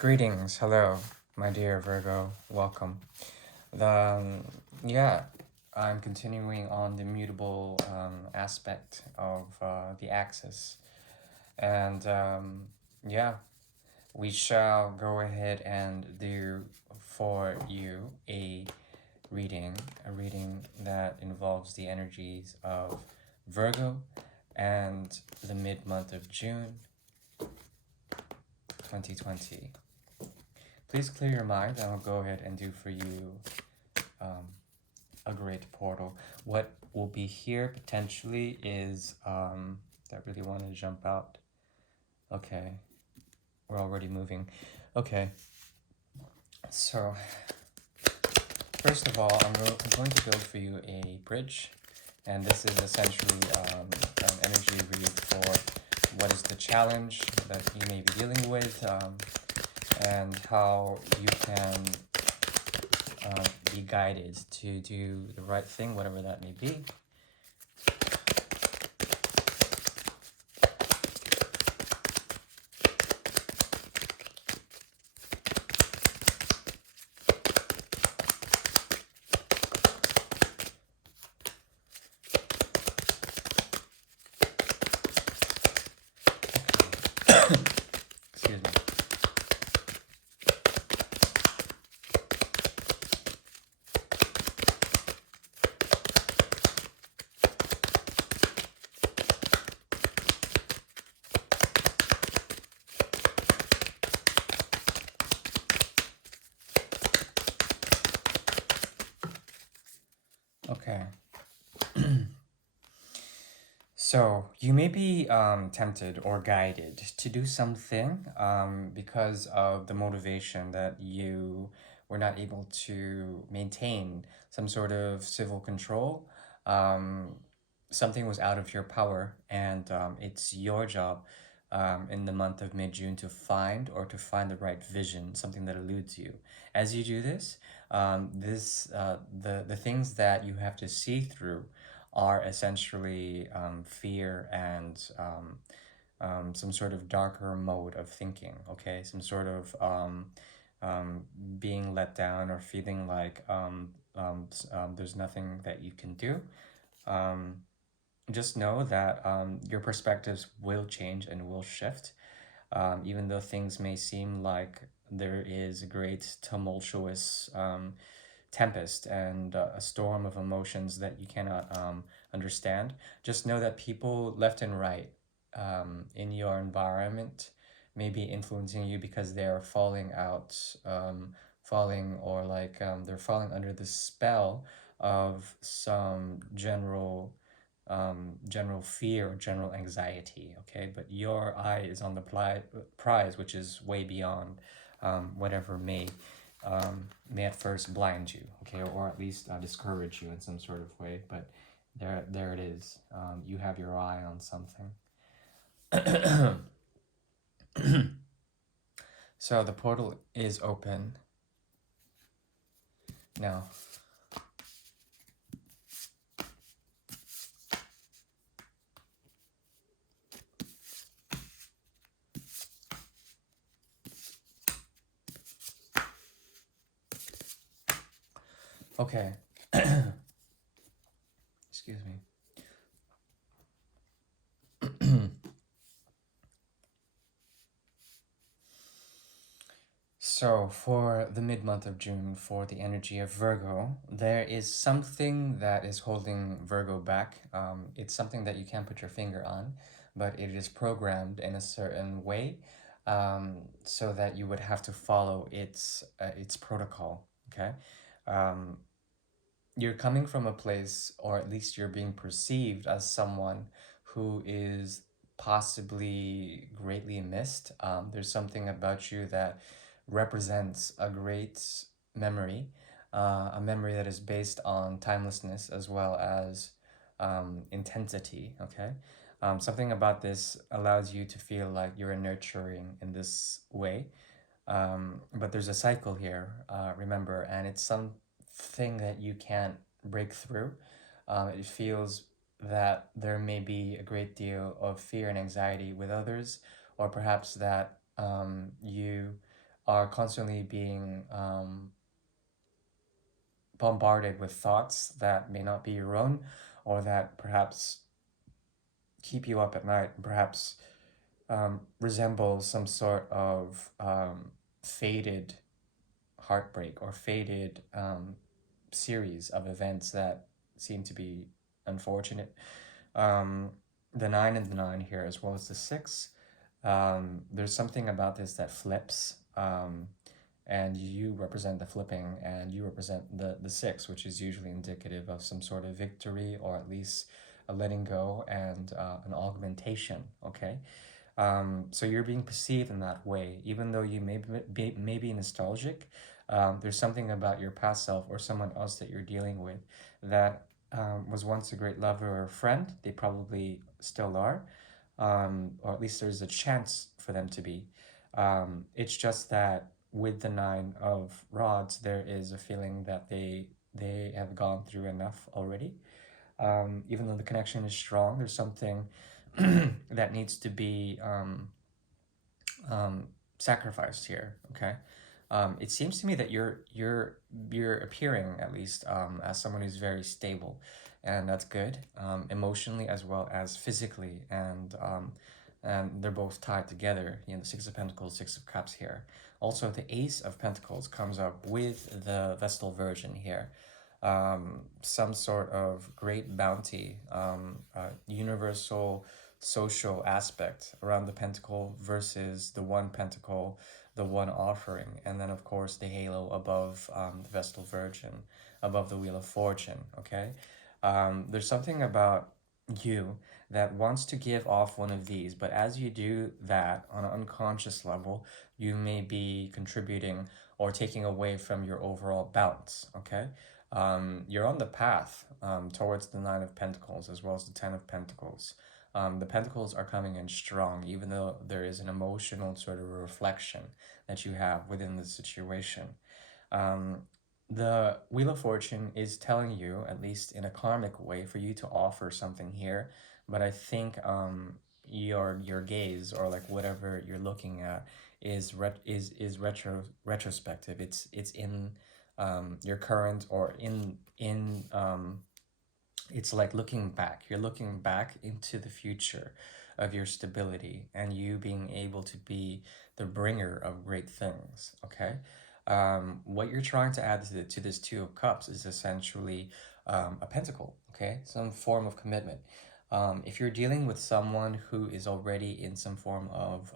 Greetings, hello, my dear Virgo, welcome. Yeah, I'm continuing on the mutable aspect of the axis, and yeah, we shall go ahead and do for you a reading that involves the energies of Virgo and the mid month of June 2020. Please clear your mind, and I'll go ahead and do for you um, a great portal. What will be here potentially is that really want to jump out. Okay, we're already moving. Okay, so first of all, I'm going to build for you a bridge, and this is essentially an energy read for what is the challenge that you may be dealing with, and how you can be guided to do the right thing, whatever that may be. Excuse me. Okay. So you may be tempted or guided to do something because of the motivation that you were not able to maintain some sort of civil control. Um, Something was out of your power, and it's your job in the month of mid-June to find the right vision, something that eludes you. As you do this, the things that you have to see through are essentially fear and some sort of darker mode of thinking, okay? Some sort of being let down or feeling like there's nothing that you can do. Um, just know that your perspectives will change and will shift, even though things may seem like there is a great tumultuous tempest and a storm of emotions that you cannot understand. Just know that people left and right in your environment may be influencing you because they're falling out, falling or like they're falling under the spell of some general fear or general anxiety. Okay, but your eye is on the prize, which is way beyond whatever may at first blind you, okay, or at least discourage you in some sort of way. But there it is. You have your eye on something. So the portal is open now. Okay. Excuse me. So, for the mid month of June, for the energy of Virgo, there is something that is holding Virgo back. It's something that you can't put your finger on, but it is programmed in a certain way, so that you would have to follow its protocol. Okay, um, you're coming from a place, or at least you're being perceived as someone who is possibly greatly missed. There's something about you that represents a great memory, a memory that is based on timelessness as well as intensity. Okay. Something about this allows you to feel like you're nurturing in this way, but there's a cycle here, remember, and it's something that you can't break through. It feels that there may be a great deal of fear and anxiety with others, or perhaps that you are constantly being bombarded with thoughts that may not be your own, or that perhaps keep you up at night, perhaps resemble some sort of faded heartbreak or faded series of events that seem to be unfortunate. Um, the nine and the nine here, as well as the six, there's something about this that flips. And you represent the flipping, and you represent the six, which is usually indicative of some sort of victory, or at least a letting go and an augmentation. Okay, so you're being perceived in that way, even though you may be nostalgic. There's something about your past self or someone else that you're dealing with that was once a great lover or friend. They probably still are, or at least there's a chance for them to be. It's just that with the nine of rods, there is a feeling that they have gone through enough already. Even though the connection is strong, there's something that needs to be um, sacrificed here. Okay, it seems to me that you're appearing at least as someone who's very stable, and that's good, emotionally as well as physically, and they're both tied together. You know, the Six of Pentacles, Six of Cups here. Also, the Ace of Pentacles comes up with the Vestal Virgin here. Some sort of great bounty, universal social aspect around the pentacle versus the one pentacle, the one offering, and then of course the halo above the Vestal Virgin, above the Wheel of Fortune. Okay, there's something about you that wants to give off one of these, but as you do that on an unconscious level, you may be contributing or taking away from your overall balance. Okay, you're on the path towards the Nine of Pentacles as well as the Ten of Pentacles. The Pentacles are coming in strong, even though there is an emotional sort of reflection that you have within the situation. Um, the Wheel of Fortune is telling you, at least in a karmic way, for you to offer something here. But I think your gaze, or like whatever you're looking at, is retrospective. It's in your current, or in it's like looking back. You're looking back into the future of your stability and you being able to be the bringer of great things. Okay. What you're trying to add to this Two of Cups is essentially a pentacle. Okay, some form of commitment. If you're dealing with someone who is already in some form of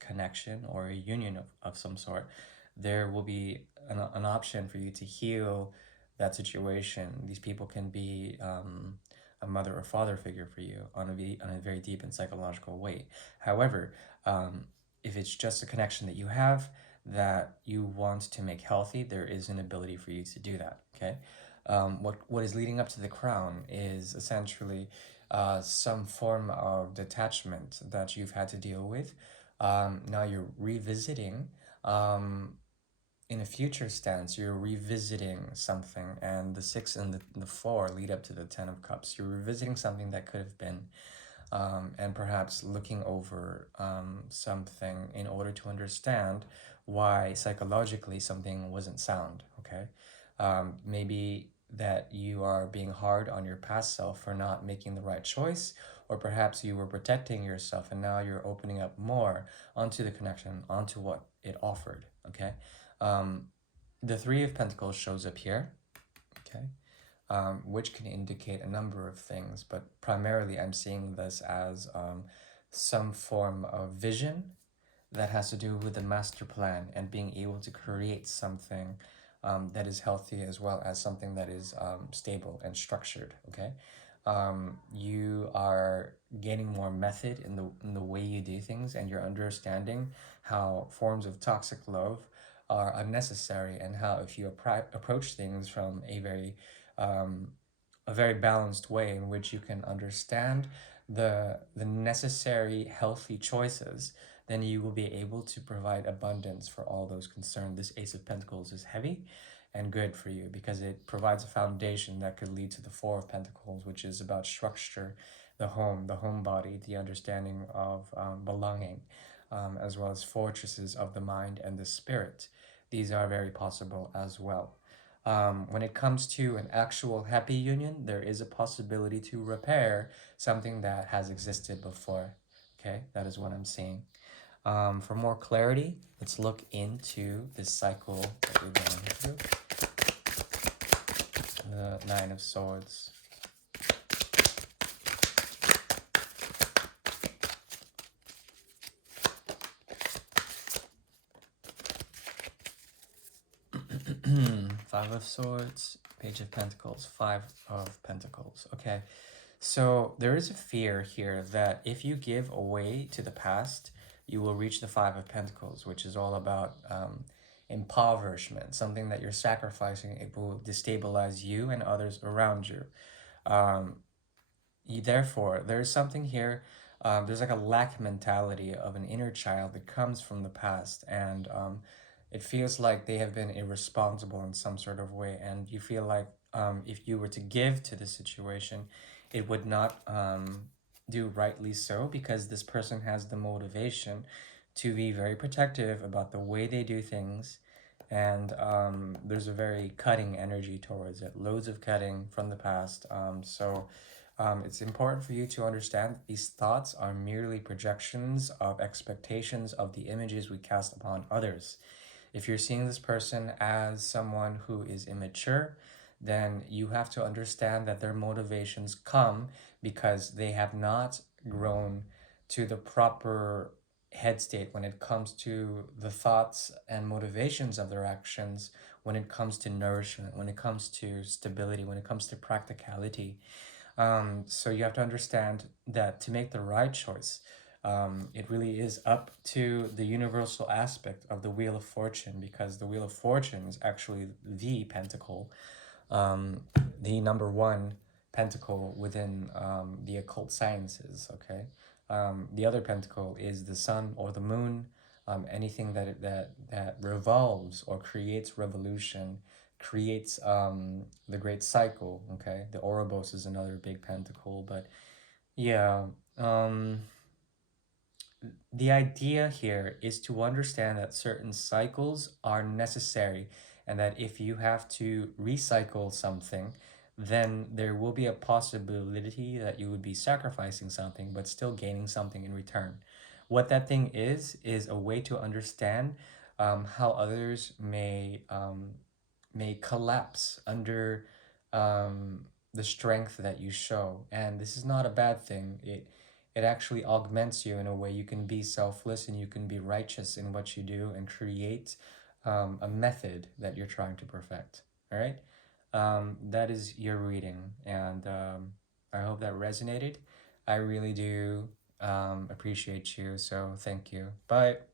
connection or a union of some sort, there will be an option for you to heal that situation. These people can be a mother or father figure for you on a very deep and psychological way. However, if it's just a connection that you have that you want to make healthy, there is an ability for you to do that. Okay, what is leading up to the crown is essentially some form of detachment that you've had to deal with. Now you're revisiting. In a future stance, you're revisiting something, and the six and the four lead up to the Ten of Cups. You're revisiting something that could have been, and perhaps looking over something in order to understand why psychologically something wasn't sound. Okay, maybe that you are being hard on your past self for not making the right choice, or perhaps you were protecting yourself and now you're opening up more onto the connection, onto what it offered. Okay, um, the Three of Pentacles shows up here. Okay, which can indicate a number of things, but primarily I'm seeing this as some form of vision that has to do with the master plan and being able to create something that is healthy, as well as something that is stable and structured. Okay, you are gaining more method in the way you do things, and you're understanding how forms of toxic love are unnecessary, and how if you approach things from um, a very balanced way in which you can understand the necessary healthy choices, then you will be able to provide abundance for all those concerned. This Ace of Pentacles is heavy and good for you because it provides a foundation that could lead to the Four of Pentacles, which is about structure, the home body, the understanding of belonging. as well as fortresses of the mind and the spirit. These are very possible as well. When it comes to an actual happy union, there is a possibility to repair something that has existed before. Okay, that is what I'm seeing. For more clarity, let's look into this cycle that we're going through. The Nine of Swords. Five of Swords, Page of Pentacles, Five of Pentacles. Okay, so there is a fear here that if you give away to the past, you will reach the Five of Pentacles, which is all about impoverishment, something that you're sacrificing. It will destabilize you and others around you. Um, Therefore, there's something here. There's like a lack mentality of an inner child that comes from the past, and it feels like they have been irresponsible in some sort of way. And you feel like if you were to give to the situation, it would not do rightly so because this person has the motivation to be very protective about the way they do things. And there's a very cutting energy towards it, loads of cutting from the past. It's important for you to understand that these thoughts are merely projections of expectations of the images we cast upon others. If you're seeing this person as someone who is immature, then you have to understand that their motivations come because they have not grown to the proper head state when it comes to the thoughts and motivations of their actions, when it comes to nourishment, when it comes to stability, when it comes to practicality. So you have to understand that to make the right choice, it really is up to the universal aspect of the Wheel of Fortune, because the Wheel of Fortune is actually the pentacle, um, the number one pentacle within the occult sciences. Okay, the other pentacle is the sun or the moon. Anything that revolves or creates revolution, creates the great cycle. Okay, the Ouroboros is another big pentacle, but yeah. The idea here is to understand that certain cycles are necessary, and that if you have to recycle something, then there will be a possibility that you would be sacrificing something but still gaining something in return. What that thing is a way to understand how others may collapse under the strength that you show. And this is not a bad thing. It actually augments you in a way. You can be selfless and you can be righteous in what you do and create a method that you're trying to perfect. All right? That is your reading. And I hope that resonated. I really do appreciate you. So thank you. Bye.